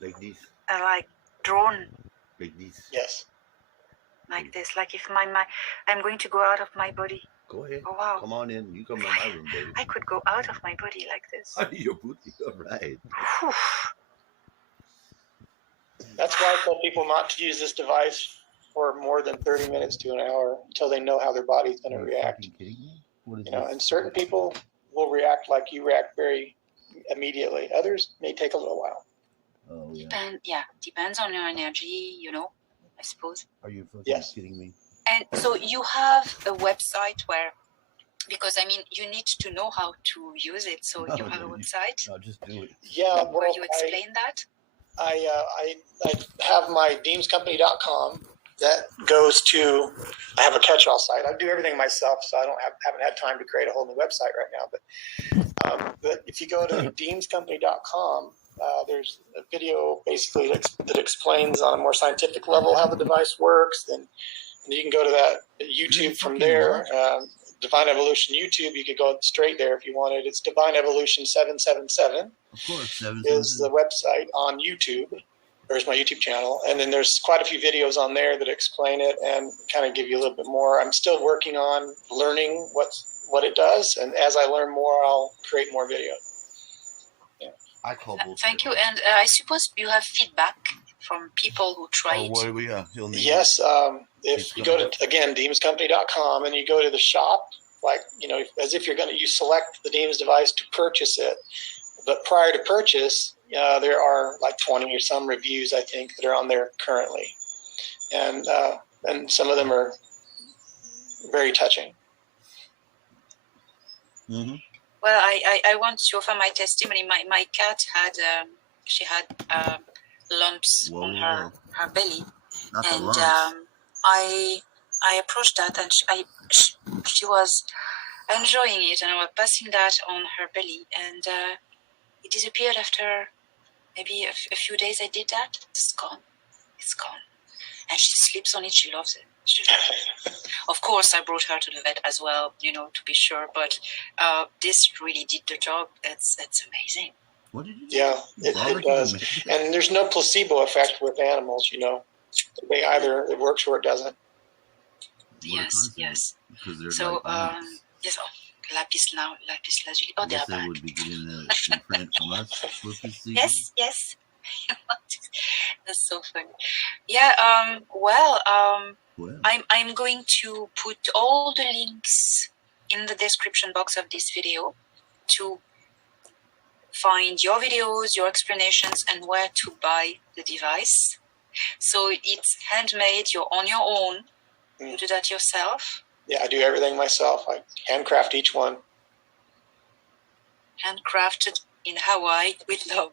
Like this. like drone. Like this. Yes. Like this. Like if I'm going to go out of my body. Go ahead. Oh wow. Come on in. You come in my room, baby. I could go out of my body like this. Out of your booty. All right. Whew. That's why I tell people not to use this device for more than 30 minutes to an hour until they know how their body's going to react. Are you kidding me? What is You know, this? and certain people will react like you react very immediately. Others may take a little while. Oh yeah. And yeah, depends on your energy, you know, I suppose. Are you fucking Yes. kidding me? And so you have a website where, because I mean, you need to know how to use it. So you have a website No, just do it. Yeah, where well, you explain that. I have my deemscompany.com that goes to, I have a catch-all site. I do everything myself, so I haven't had time to create a whole new website right now. But if you go to deemscompany.com, there's a video basically that explains on a more scientific level how the device works. And you can go to that YouTube from there. Divine Evolution YouTube, you could go straight there if you wanted. It's Divine Evolution 777. Of course, 777 is the website on YouTube. There's my YouTube channel, and then there's quite a few videos on there that explain it and kind of give you a little bit more. I'm still working on learning what it does, and as I learn more, I'll create more videos. Yeah. I call bullshit. Thank you. And I suppose you have feedback from people who try it. What do we have? Yes. If you go to, again, deemscompany.com, and you go to the shop, like, you know, as if you select the Deems device to purchase it. But prior to purchase, there are like 20 or some reviews, I think, that are on there currently. And some of them are very touching. Mm-hmm. Well, I want to offer my testimony. My cat had she had lumps on her belly, Not the and lumps. I approached that, and she was enjoying it, and I was passing that on her belly, and it disappeared after maybe a few days. I did that. It's gone. It's gone. And she sleeps on it. She loves it. Of course, I brought her to the vet as well, you know, to be sure. But this really did the job. It's amazing. What did you do? Yeah, it does. And there's no placebo effect with animals, you know. They either it works or it doesn't. Yes, yes. So, like yes, lapis lazuli. Oh, they're back. Would be getting the imprint from us. Yes, yes. That's so funny. Yeah. I'm going to put all the links in the description box of this video to find your videos, your explanations, and where to buy the device. So it's handmade. You're on your own. You do that yourself. Yeah, I do everything myself. I handcraft each one. Handcrafted in Hawaii with love.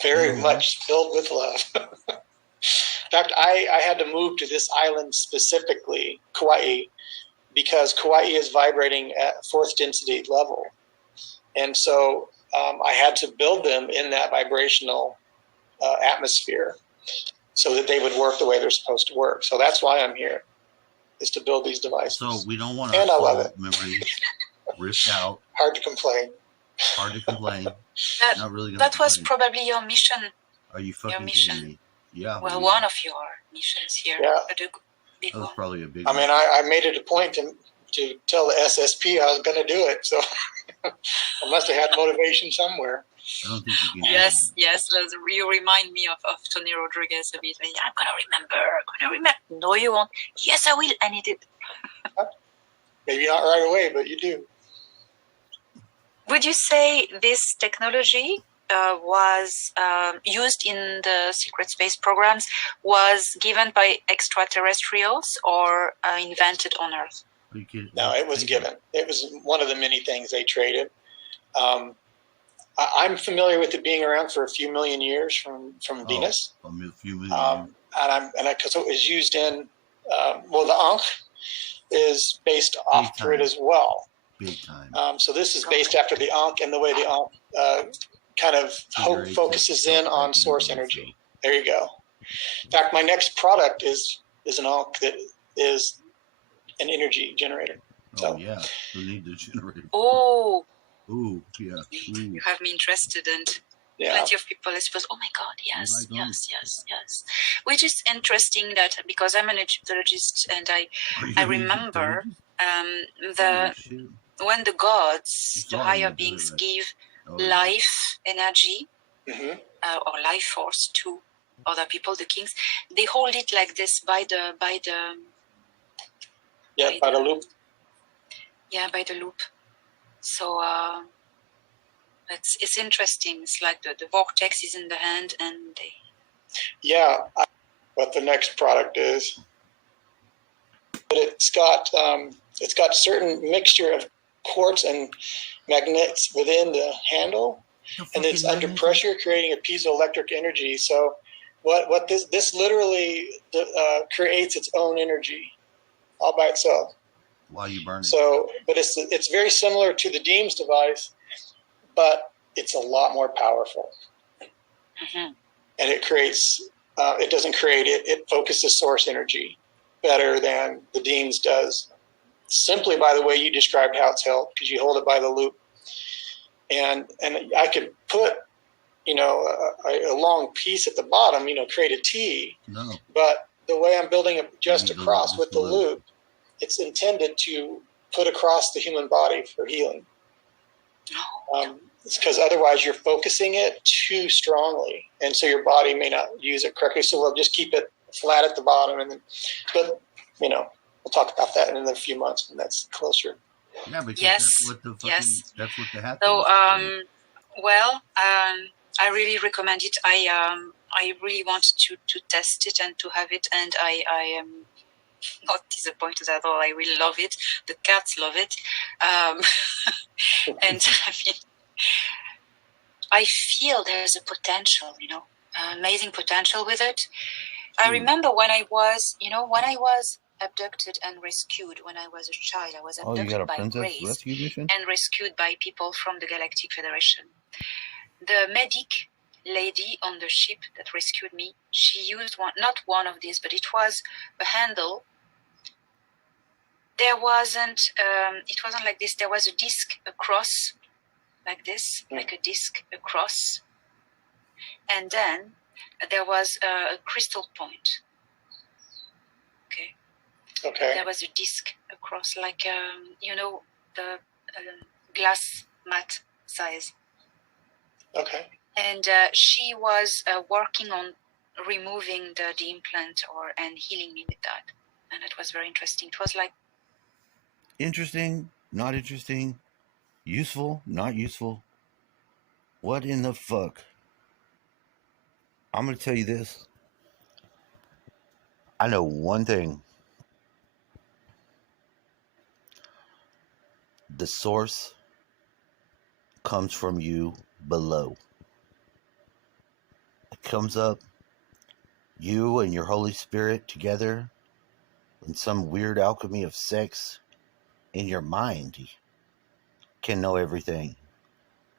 Very much filled with love. In fact, I had to move to this island specifically, Kauai, because Kauai is vibrating at fourth density level. And so I had to build them in that vibrational atmosphere so that they would work the way they're supposed to work. So that's why I'm here, is to build these devices. So we don't want and I love it. Memories ripped out. Hard to complain. Hard to complain. Not really. That was probably your mission. Are you fucking mission. kidding me? Yeah. Well, one of your missions here. Yeah. But a big that was one. probably a big I one. mean, I made it a point to tell the SSP I was going to do it. So I must have had motivation somewhere. I don't think you can. Yes. You remind me of Tony Rodriguez a bit. I'm going to remember. No, you won't. Yes, I will. And he did. Maybe not right away, but you do. Would you say this technology was used in the secret space programs, was given by extraterrestrials or invented on Earth? Are you kidding? No, it was given. It was one of the many things they traded. I'm familiar with it being around for a few million years from Venus. A few million. Because it was used in, the Ankh is based after it as well. Big time. So this is based after the Ankh and the way the Ankh kind of focuses in on source energy. There you go. In fact, my next product is an Ankh that is an energy generator. Oh, yeah. We need the generator. Oh. Ooh, yeah. You have me interested, and Plenty of people, I suppose, oh my God, yes, yes. Which is interesting that because I'm an Egyptologist and I remember when the gods, the higher beings, give life energy or life force to other people, the kings, they hold it like this by the loop. Yeah, by the loop. So it's interesting. It's like the vortex is in the hand, and they. Yeah, what the next product is, but it's got certain mixture of quartz and magnets within the handle, and it's under pressure, creating a piezoelectric energy. So, what this literally creates its own energy, all by itself. While you burn it. So, but it's very similar to the Deems device, but it's a lot more powerful. Mm-hmm. And it creates, it doesn't create it, it focuses source energy better than the Deems does, simply by the way you described how it's held, because you hold it by the loop. And I could put, a long piece at the bottom, create a T. No. But the way I'm building it just across with the loop, it's intended to put across the human body for healing. It's because otherwise you're focusing it too strongly, and so your body may not use it correctly. So we'll just keep it flat at the bottom, and then, but we'll talk about that in a few months when that's closer. Yeah, because that's what the hat. So I really recommend it. I really want to test it and to have it, and I am not disappointed at all. I really love it. The cats love it, and I mean, I feel there's a potential, amazing potential with it. I remember when I was abducted and rescued when I was a child. I was abducted by Grace and rescued by people from the Galactic Federation. The medic lady on the ship that rescued me, she used not one of these, but it was a handle. There wasn't, it wasn't like this. There was a disc across, like this, like a disc across. And then there was a crystal point. Okay. There was a disc across, like, the glass mat size. Okay. And she was working on removing the implant and healing me with that. And it was very interesting. It was like, interesting, not interesting, useful, not useful. What in the fuck? I'm going to tell you this. I know one thing. The source comes from you below. It comes up, you and your Holy Spirit together in some weird alchemy of sex in your mind can know everything.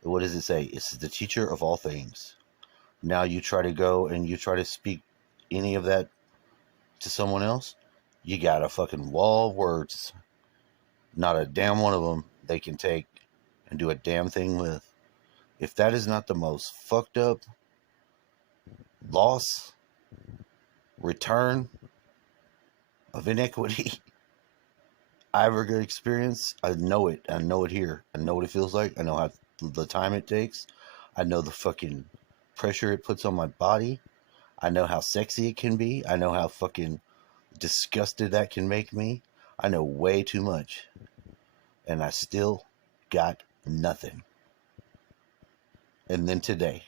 What does it say? It's the teacher of all things. Now you try to go and you try to speak any of that to someone else, you got a fucking wall of words. Not a damn one of them they can take and do a damn thing with. If that is not the most fucked up loss, return of inequity I ever could experience, I know it. I know it here. I know what it feels like. I know how the time it takes. I know the fucking pressure it puts on my body. I know how sexy it can be. I know how fucking disgusted that can make me. I know way too much. And I still got nothing. And then today.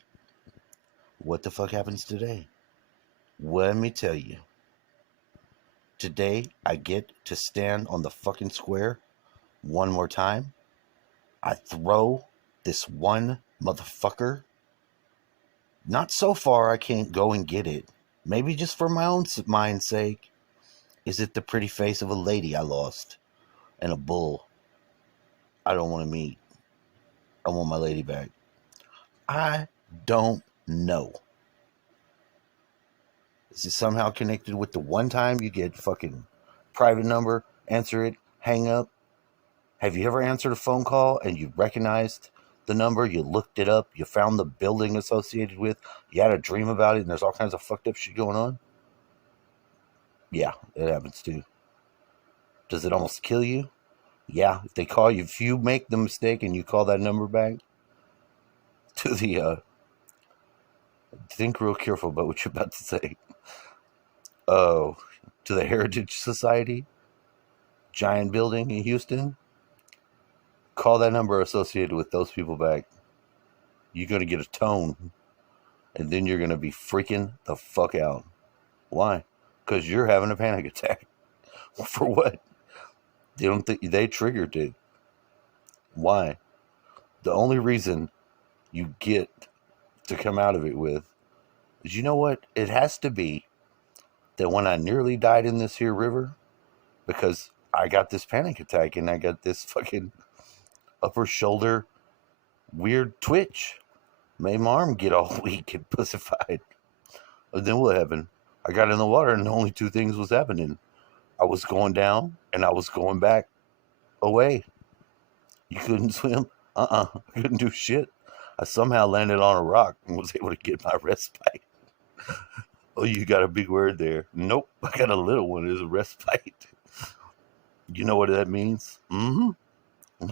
What the fuck happens today? Let me tell you. Today, I get to stand on the fucking square one more time. I throw this one motherfucker. Not so far I can't go and get it. Maybe just for my own mind's sake. Is it the pretty face of a lady I lost? And a bull I don't want to meet? I want my lady back. I don't know. Is it somehow connected with the one time you get fucking private number, answer it, hang up? Have you ever answered a phone call and you recognized the number, you looked it up, you found the building associated with, you had a dream about it, and there's all kinds of fucked up shit going on? Yeah, it happens too. Does it almost kill you? Yeah, if they call you, if you make the mistake and you call that number back to the, think real careful about what you're about to say. Oh, to the Heritage Society, giant building in Houston, call that number associated with those people back. You're going to get a tone, and then you're going to be freaking the fuck out. Why? Because you're having a panic attack. For what? They don't think they triggered it. Why? The only reason you get to come out of it with is, you know what? It has to be that when I nearly died in this here river, because I got this panic attack and I got this fucking upper shoulder weird twitch, made my arm get all weak and pussified. And then what happened? I got in the water and the only two things was happening. I was going down and I was going back away. You couldn't swim? I couldn't do shit. I somehow landed on a rock and was able to get my respite. Oh, you got a big word there. Nope, I got a little one. It's a respite. You know what that means? Mm-hmm.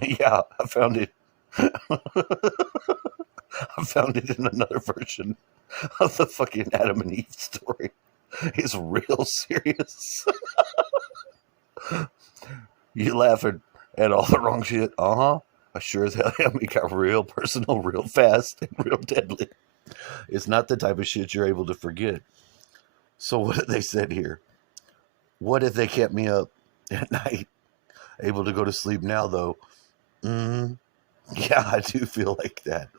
Yeah, I found it. I found it in another version of the fucking Adam and Eve story. It's real serious. You laughing at all the wrong shit? I sure as hell am. It got real personal, real fast, and real deadly. It's not the type of shit you're able to forget. So what have they said here? What if they kept me up at night, able to go to sleep now, though? Yeah, I do feel like that.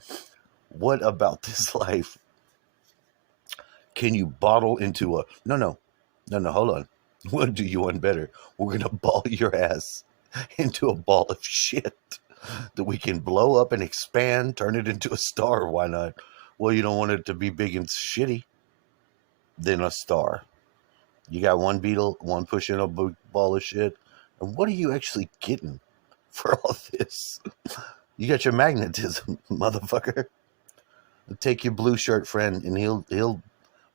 What about this life? Can you bottle into a... No, hold on. We'll do you one better. We're going to ball your ass into a ball of shit that we can blow up and expand, turn it into a star. Why not? Well, you don't want it to be big and shitty. Then a star. You got one beetle, one pushing a big ball of shit. And what are you actually getting for all this? You got your magnetism, motherfucker. Take your blue shirt friend and he'll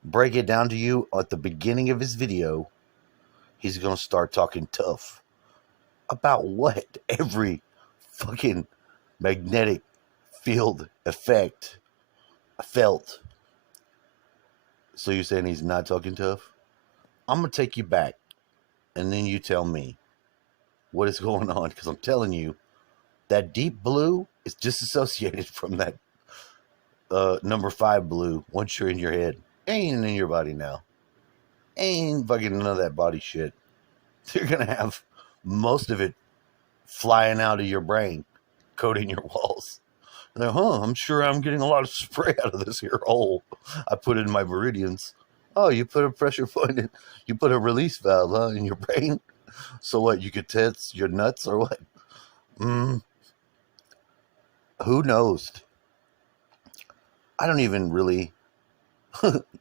break it down to you at the beginning of his video. He's going to start talking tough. About what? Every fucking magnetic field effect felt. So you're saying he's not talking tough? I'm going to take you back. And then you tell me what is going on. Because I'm telling you, that deep blue is disassociated from that number 5 blue once you're in your head. Ain't in your body now. Ain't fucking none of that body shit. You're going to have most of it flying out of your brain, coating your walls. And then, I'm sure I'm getting a lot of spray out of this here hole I put in my meridians. Oh, you put a pressure point in, you put a release valve in your brain? So what, you could test your nuts or what? Who knows? I don't even really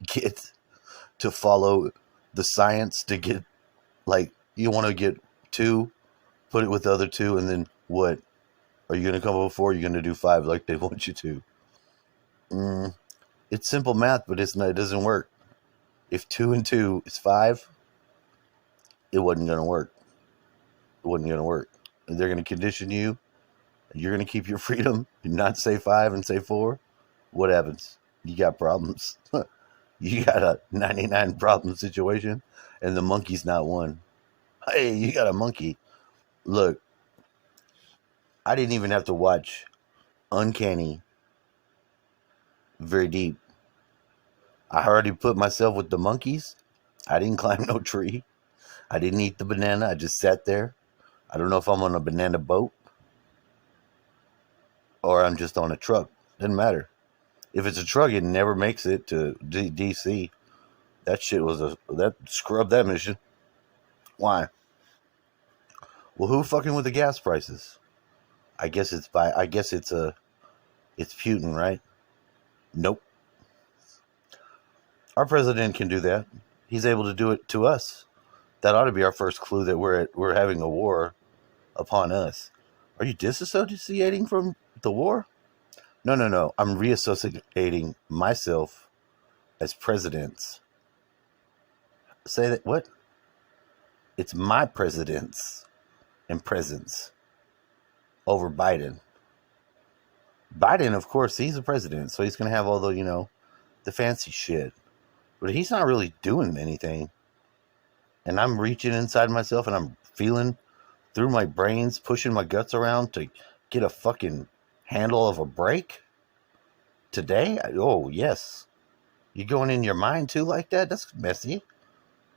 get to follow the science to get, like, you want to get 2, put it with the other 2, and then what? Are you going to come up with 4? You're going to do 5 like they want you to? It's simple math, but it doesn't work. If 2 and 2 is 5, it wasn't going to work. It wasn't going to work. And they're going to condition you. And you're going to keep your freedom and not say 5 and say 4. What happens? You got problems. You got a 99 problem situation, and the monkey's not one. Hey, you got a monkey. Look, I didn't even have to watch Uncanny very deep. I already put myself with the monkeys. I didn't climb no tree. I didn't eat the banana. I just sat there. I don't know if I'm on a banana boat or I'm just on a truck. Doesn't matter. If it's a truck, it never makes it to DC. That shit was that scrubbed that mission. Why? Well, who fucking with the gas prices? I guess it's Putin, right? Nope. Our president can do that. He's able to do it to us. That ought to be our first clue that we're having a war upon us. Are you disassociating from the war? No. I'm reassociating myself as presidents. Say that what? It's my presidents and presence over Biden. Biden, of course, he's a president, so he's gonna have all the the fancy shit. But he's not really doing anything. And I'm reaching inside myself and I'm feeling through my brains, pushing my guts around to get a fucking handle of a break today. Oh, yes. You going in your mind too like that? That's messy.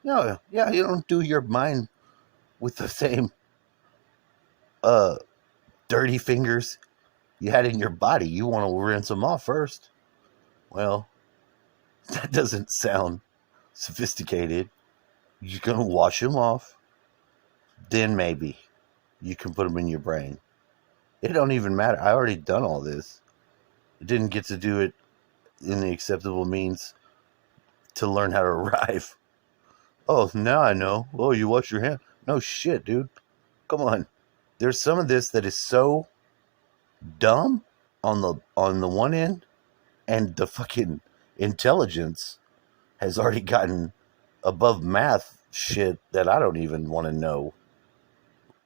No, yeah, you don't do your mind with the same uh dirty fingers you had in your body. You want to rinse them off first. Well, that doesn't sound sophisticated. You're going to wash them off. Then maybe you can put them in your brain. It don't even matter. I already done all this. I didn't get to do it in the acceptable means to learn how to arrive. Oh, now I know. Oh, you wash your hand. No shit, dude. Come on. There's some of this that is so dumb on the one end, and the fucking intelligence has already gotten above math shit that I don't even want to know.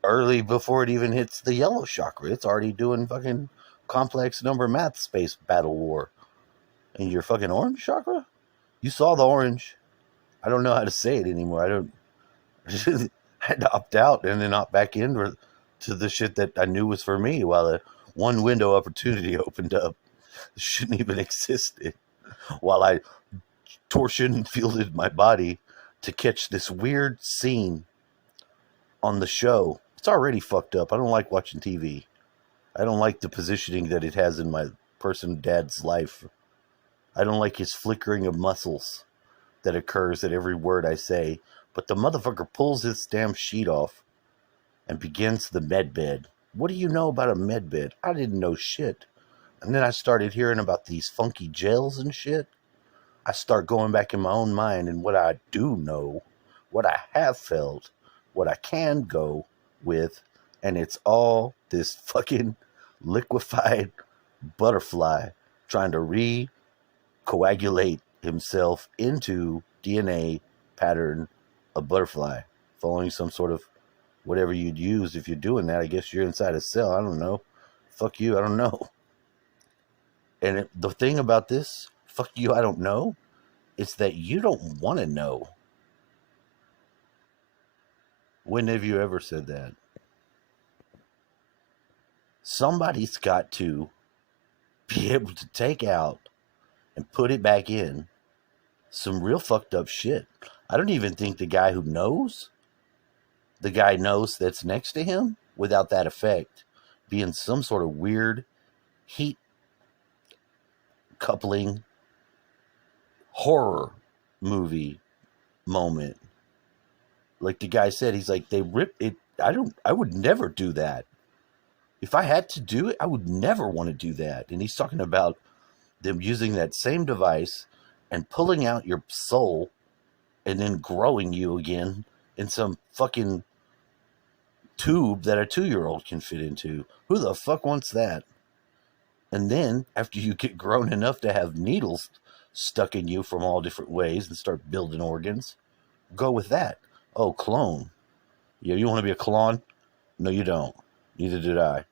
Early before it even hits the yellow chakra, it's already doing fucking complex number math space battle war. And your fucking orange chakra? You saw the orange. I don't know how to say it anymore. I had to opt out and then opt back in to the shit that I knew was for me while a one window opportunity opened up. It shouldn't even existed. While I torsion fielded my body to catch this weird scene on the show. It's already fucked up. I don't like watching TV. I don't like the positioning that it has in my person dad's life. I don't like his flickering of muscles that occurs at every word I say. But the motherfucker pulls this damn sheet off and begins the med bed. What do you know about a med bed? I didn't know shit. And then I started hearing about these funky gels and shit. I start going back in my own mind and what I do know, what I have felt, what I can go with, and it's all this fucking liquefied butterfly trying to recoagulate himself into DNA pattern of butterfly, following some sort of whatever you'd use if you're doing that. I guess you're inside a cell. I don't know. Fuck you. I don't know. And the thing about this, fuck you, I don't know, is that you don't want to know. When have you ever said that? Somebody's got to be able to take out and put it back in some real fucked up shit. I don't even think the guy knows that's next to him without that effect being some sort of weird heat coupling horror movie moment. Like the guy said, he's like, they rip it. I would never do that. If I had to do it, I would never want to do that. And he's talking about them using that same device and pulling out your soul and then growing you again in some fucking tube that a 2-year-old can fit into. Who the fuck wants that? And then after you get grown enough to have needles stuck in you from all different ways and start building organs, go with that. Oh, clone. Yeah, you want to be a clone? No, you don't. Neither did I.